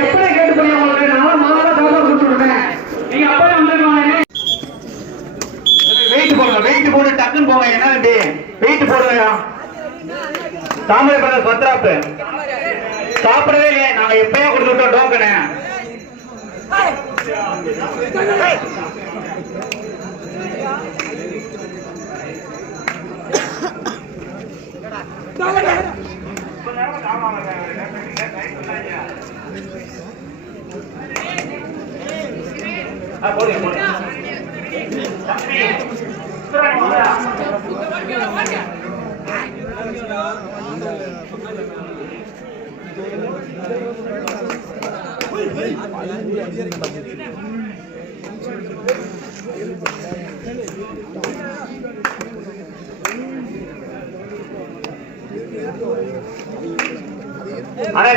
எப்படி கேட்டு போய் உங்களுக்கு நான் மாதம் தகவல் கொடுத்துருந்தேன். நீங்க அப்பவே வந்துருக்கீங்க. வெயிட் போடுங்க, வெயிட் போட்டு டக்குன்னு போங்க. என்ன வெயிட் போடுங்க. தாமரை பிரதர் பத்ராப்பு சாப்பிடவே இல்லையே. நாங்க எப்பயே கொடுத்துட்டோம் டோக்கனு.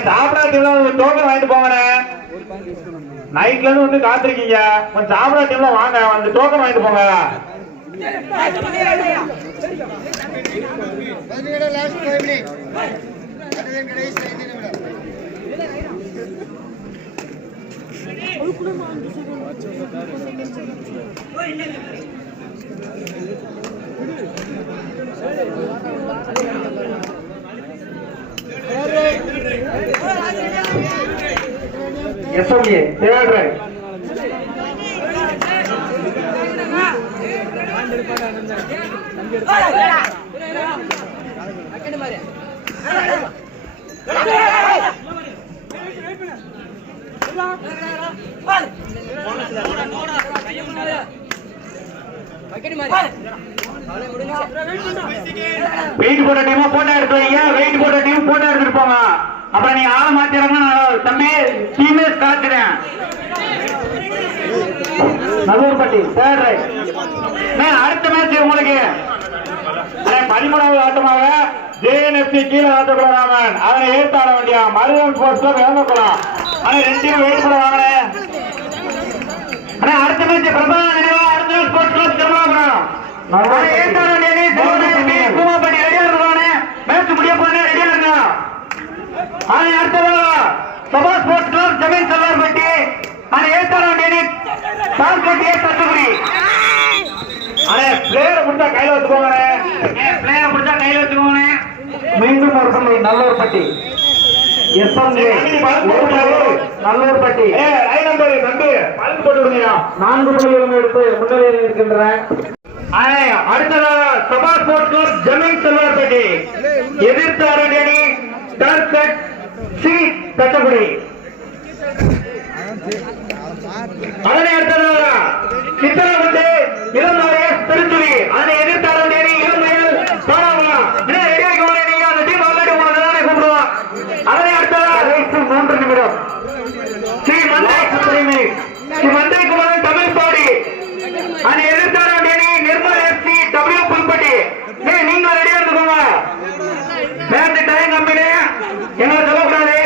சாப்பிடா டோக்கன் வாங்கிட்டு போங்க. நைட்ல இருந்து வந்து காத்திருக்கீங்க. கொஞ்சம் சாப்பிடா டீம்ல வாங்க, வந்து டோக்கன் வாங்கிட்டு போங்க. SMA third right. வெயிட் போட்ட டீம் போட்டோ எடுத்துவீங்க. வெயிட் போட்ட டீம் போட்டோ எடுத்துட்டு போங்க. அப்புறம் நீங்க ஆளை மாத்திரங்க. தம்பி டீமே காத்துறேன். நல்லூர்பட்டி தேர்ட் ரைட். அடுத்த மேட்ச் உங்களுக்கு 13வது ஆட்டமாக JNFC கீழே ஆட்டக்குளராமன் அதனை ஏற்று ஆட வேண்டிய மருதம் ஸ்போர்ட்ஸ் வேந்தக்குளம். ஆனா 2 டீம் வெயிட் பண்ண வாங்கினேன். அடுத்த மேட்ச் பிரபா நினைவா அடுத்த ஸ்போர்ட்ஸ் கிளப் திருமாபுரம் ஏற்று ஆட வேண்டிய கூமாப்பட்டி ரெடியா இருக்கானே. மேட்ச் முடிய போனே ரெடியா இருங்க. அடுத்ததாக சபா ஸ்போர்ட்ஸ் கிளப் ஜமீன் சல்வார்பட்டி அதை ஏற்று ஆட வேண்டிய சால்பட்டியை தட்டுக்குடி. பிளேயரை பிடிச்சா கையில வச்சுக்கோங்க. பிளேயரை பிடிச்சா கையில வச்சுக்கோங்க. மீண்டும் ஒரு சொல்லி நல்லூர்பட்டி SMA நல்லூர்பட்டி நம்பி பல்கு போட்டு விடுங்க. 4 புள்ளிகளும் எடுத்து முன்னிலையில் இருக்கின்றன. அடுத்ததாக சபா ஸ்போர்ட்ஸ் கிளப் ஜமீன் செல்வார்பட்டி எதிர்த்து ஆட வேண்டிய அணி டார்கெட் சி தட்டுக்குடி. அதனை அடுத்ததாக சித்தரவந்து இளந்தாரிய திருச்சுவி அதனை எதிர்த்து ஆட வேண்டிய அணி இளமையில் பாராவா. நீங்க அந்த டீம் ஆல்ரெடி உங்களை கூப்பிடுவோம். அதனை அடுத்ததாக 3 நிமிடம் ஸ்ரீ மந்திரி குமாரன் தமிழ் பாடி அதனை எதிர்த்து ஆட வேண்டிய அணி நிர்மல் FC W புல்பட்டி. நீங்க ரெடியா இருந்துக்கோங்க. மேட்ச் டைம் கம்பெனி என்ன சொல்லக்கூடாது.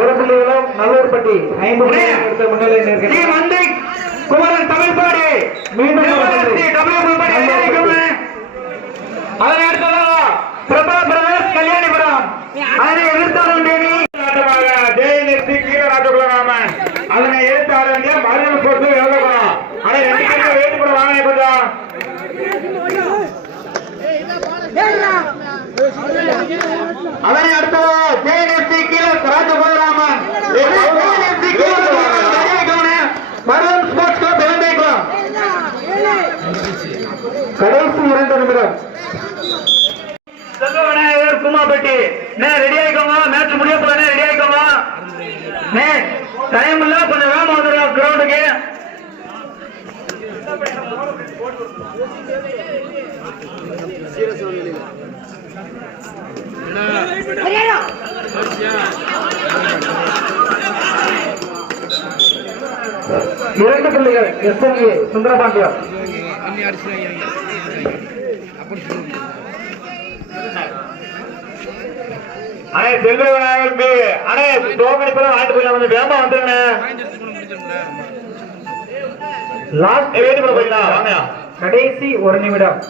ஒரு புள்ளிகளும் நல்லூர்பட்டி 5 புள்ளிகள் முன்னிலையில் இருக்கிறது. குமரன் தமிழ்பாடி மீண்டும் அதனை அடுத்ததாக பிரபா பிரதர்ஸ் கல்யாணிபுரம் அதனை எதிர்த்து ஆட வேண்டிய JNFC கீழே ராஜகுலராமன் அதனை எதிர்த்து ஆட வேண்டிய மருதம் ஸ்போர்ட்ஸ் வேந்தகுளம். ஆனா 2 பேரும் வெயிட் பண்ண வாங்க. கொஞ்சம் அதனை அடுத்ததாக JNFC கீழே ராஜகுலராமன் மருதம் ஸ்போர்ட்ஸ் கிளப் வேந்தகுளம். கடைசி 2 நிமிடம். குமாப்பட்டி ரெடி ஆயிக்கோங்க. மேட்ச் முடிய போற ரெடி ஆயிக்கோங்க. டைம் இல்ல, கொஞ்சம் வேகமா வந்துடும் கிரவுண்டுக்கு. இரண்டு புள்ளிகள் SMA சுந்தரபாண்டியம். அண்ணே செல்வ அண்ணே டோக்கன் இப்ப வாங்கிட்டு போயிடலாம் வந்து வேகமா வந்துருங்க லாஸ்ட் வெயிட் பண்ண போயிடலாம் வாங்க கடைசி ஒரு நிமிடம்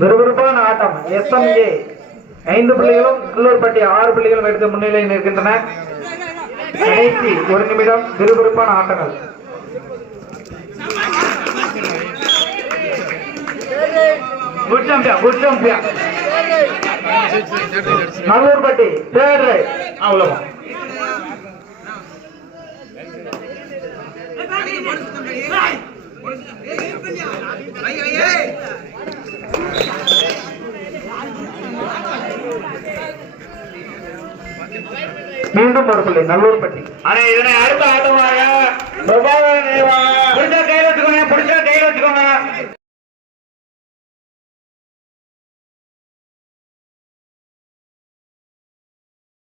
விறுவிறுப்பான ஆட்டம் SMJ 5 புள்ளிகளும் குள்ளூர்பட்டி 6 புள்ளிகளும் எடுத்து முன்னிலையில் இருக்கின்றன கடைசி ஒரு நிமிடம் விறுவிறுப்பான ஆட்டங்கள் குட் சாம்பியன் நல்லூர்பட்டி தேர்ட் ரைட் அவ்வளவு மீண்டும் ஒரு புள்ளி நல்லூர்பட்டி. இதனை அடுத்த ஆட்டமாக